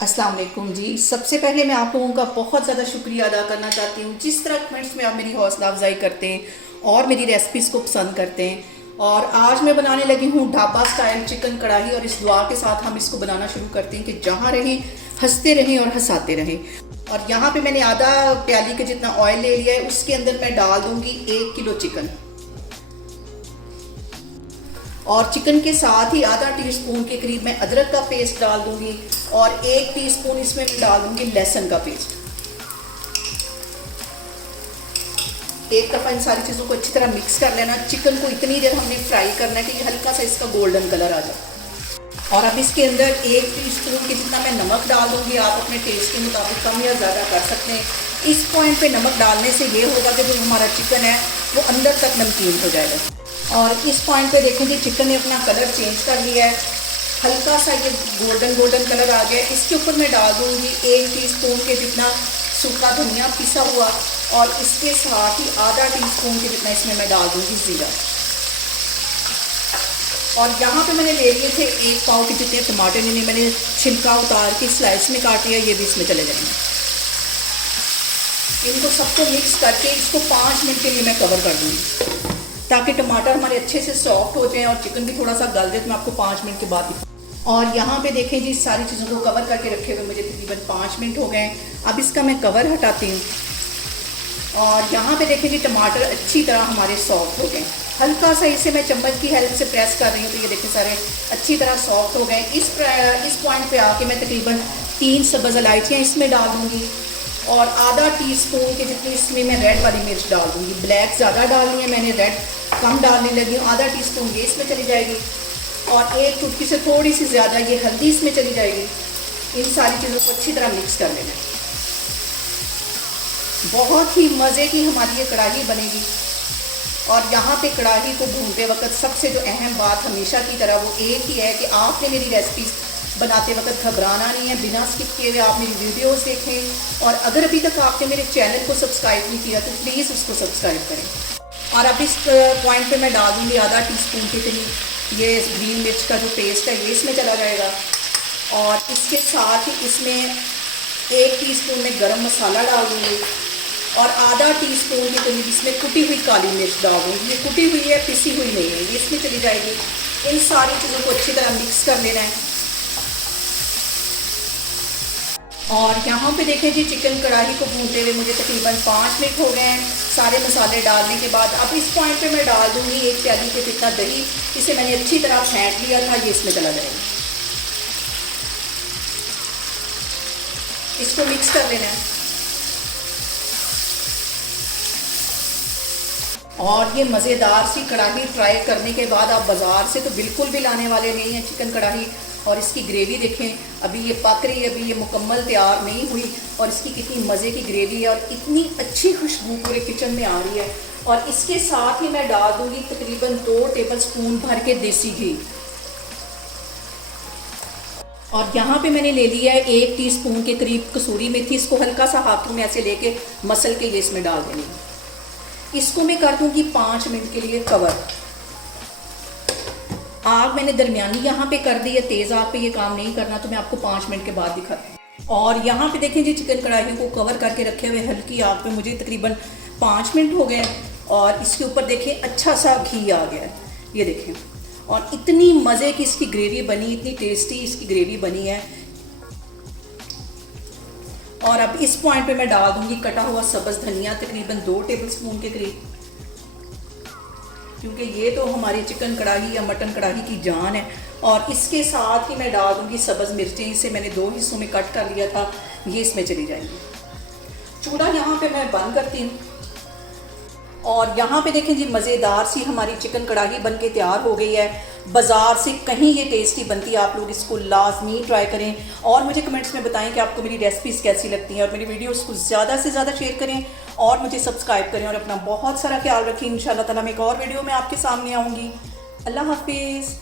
अस्सलाम वालेकुम जी। सबसे पहले मैं आप लोगों का बहुत ज़्यादा शुक्रिया अदा करना चाहती हूँ जिस तरह कमेंट्स में आप मेरी हौसला अफजाई करते हैं और मेरी रेसिपीज़ को पसंद करते हैं। और आज मैं बनाने लगी हूँ ढाबा स्टाइल चिकन कढ़ाई, और इस दुआ के साथ हम इसको बनाना शुरू करते हैं कि जहाँ रहें हंसते रहें और हंसाते रहें। और यहाँ पे मैंने आधा प्याली के जितना ऑयल ले लिया है, उसके अंदर मैं डाल दूँगी 1 किलो चिकन, और चिकन के साथ ही आधा टीस्पून के करीब मैं अदरक का पेस्ट डाल दूंगी, और 1 टीस्पून इसमें मैं डाल दूंगी लहसुन का पेस्ट। एक दफ़ा इन सारी चीज़ों को अच्छी तरह मिक्स कर लेना। चिकन को इतनी देर हमने फ्राई करना है कि ये हल्का सा इसका गोल्डन कलर आ जाए। और अब इसके अंदर 1 टीस्पून के जितना मैं नमक डाल दूंगी। आप अपने टेस्ट के मुताबिक कम या ज़्यादा कर सकते हैं। इस पॉइंट पे नमक डालने से ये होगा कि जो हमारा चिकन है वो अंदर तक नमकीन हो जाएगा। और इस पॉइंट पे देखें कि चिकन ने अपना कलर चेंज कर लिया है, हल्का सा ये गोल्डन कलर आ गया है। इसके ऊपर मैं डाल दूँगी 1 टीस्पून के जितना सूखा धनिया पिसा हुआ, और इसके साथ ही आधा टीस्पून के जितना इसमें मैं डाल दूँगी ज़ीरा। और यहाँ पे मैंने ले लिए थे 1 पाव के जितने टमाटर, जिन्हें मैंने छिलका उतार के स्लाइस में काट लिया, ये भी इसमें चले जाएंगे। इनको सबको मिक्स करके इसको 5 मिनट के लिए मैं कवर कर दूँगी ताकि टमाटर हमारे अच्छे से सॉफ्ट हो जाएं और चिकन भी थोड़ा सा गल जाए। तो मैं आपको 5 मिनट के बाद और यहाँ पे देखें जी, सारी चीज़ों को कवर करके रखे हुए मुझे तकरीबन 5 मिनट हो गए। अब इसका मैं कवर हटाती हूँ, और यहाँ पे देखें जी टमाटर अच्छी तरह हमारे सॉफ्ट हो गए। हल्का सा इसे मैं चम्मच की हेल्प से प्रेस कर रही हूँ, तो ये देखें सारे अच्छी तरह सॉफ्ट हो गए। इस पॉइंट पे आके मैं तकरीबन 3 सब्ज़ इलायचियाँ इसमें डाल दूँगी, और आधा टीस्पून के जितनी इसमें मैं रेड वाली मिर्च डाल दूँगी। ब्लैक ज़्यादा डालनी है मैंने, रेड कम डालने लगी हूँ। आधा टीस्पून ये इसमें चली जाएगी, और 1 चुटकी से थोड़ी सी ज़्यादा ये हल्दी इसमें चली जाएगी। इन सारी चीज़ों को अच्छी तरह मिक्स कर लेना है। बहुत ही मज़े की हमारी ये कढ़ाई बनेगी। और यहाँ पे कढ़ाई को भूनते वक्त सबसे जो अहम बात हमेशा की तरह वो एक ही है कि आपने मेरी रेसिपीज़ बनाते वक्त घबराना नहीं है। बिना स्किप किए हुए आप मेरी वीडियोस देखें, और अगर अभी तक आपने मेरे चैनल को सब्सक्राइब नहीं किया तो प्लीज़ उसको सब्सक्राइब करें। और अब इस पॉइंट पे मैं डाल दूँगी आधा टीस्पून के करीब ये ग्रीन मिर्च का जो पेस्ट है ये इसमें चला जाएगा, और इसके साथ ही इसमें 1 टीस्पून में गरम मसाला डाल दूँगी, और आधा टीस्पून के करीब इसमें कुटी हुई काली मिर्च डाल दूँगी। ये कुटी हुई है, पिसी हुई नहीं है, ये इसमें चली जाएगी। इन सारी चीज़ों को अच्छी तरह मिक्स कर लेना है। और यहाँ पे देखें जी, चिकन कढ़ाई को भूनते हुए मुझे तकरीबन 5 मिनट हो गए हैं सारे मसाले डालने के बाद। अब इस पॉइंट पे मैं डाल दूँगी 1 प्याली के जितना दही। इसे मैंने अच्छी तरह फेंट लिया था, ये इसमें चला जाएगा। इसको मिक्स कर लेना है। और ये मज़ेदार सी कढ़ाई फ्राई करने के बाद आप बाज़ार से तो बिल्कुल भी लाने वाले नहीं हैं चिकन कढ़ाई। और इसकी ग्रेवी देखें, अभी ये पक रही है, अभी ये मुकम्मल तैयार नहीं हुई, और इसकी कितनी मज़े की ग्रेवी है, और इतनी अच्छी खुशबू पूरे किचन में आ रही है। और इसके साथ ही मैं डाल दूँगी तकरीबन 2 टेबलस्पून भर के देसी घी। और यहाँ पे मैंने ले लिया है 1 टीस्पून के करीब कसूरी मेथी। इसको हल्का सा हाथों में ऐसे लेके मसल के ये इसमें डाल देनी है। इसको मैं कर दूँगी 5 मिनट के लिए कवर। आग मैंने दरमियानी यहाँ पे कर दी है, तेज़ आग पे ये काम नहीं करना, तो मैं आपको 5 मिनट के बाद दिखाती हूँ। और यहाँ पे देखें जी, चिकन कढ़ाई को कवर करके रखे हुए हल्की आग पे मुझे तकरीबन 5 मिनट हो गए, और इसके ऊपर देखें अच्छा सा घी आ गया है, ये देखें। और इतनी मज़े की इसकी ग्रेवी बनी, इतनी टेस्टी इसकी ग्रेवी बनी है। और अब इस पॉइंट पे मैं डाल दूँगी कटा हुआ सब्ज़ धनिया तकरीबन 2 टेबलस्पून के करीब, क्योंकि ये तो हमारी चिकन कढ़ाई या मटन कढ़ाई की जान है। और इसके साथ ही मैं डाल दूँगी सब्ज़ मिर्चें। इसे मैंने 2 हिस्सों में कट कर लिया था, ये इसमें चली जाएंगी। चूल्हा यहाँ पे मैं बंद करती हूँ। और यहाँ पे देखें जी, मज़ेदार सी हमारी चिकन कढ़ाई बन के तैयार हो गई है। बाज़ार से कहीं ये टेस्टी बनती है। आप लोग इसको लाजमी ट्राई करें, और मुझे कमेंट्स में बताएं कि आपको मेरी रेसिपीज़ कैसी लगती हैं। और मेरी वीडियोस को ज़्यादा से ज़्यादा शेयर करें, और मुझे सब्सक्राइब करें, और अपना बहुत सारा ख्याल रखें। इंशाल्लाह ताला मैं एक और वीडियो में आपके सामने आऊँगी। अल्लाह हाफिज़।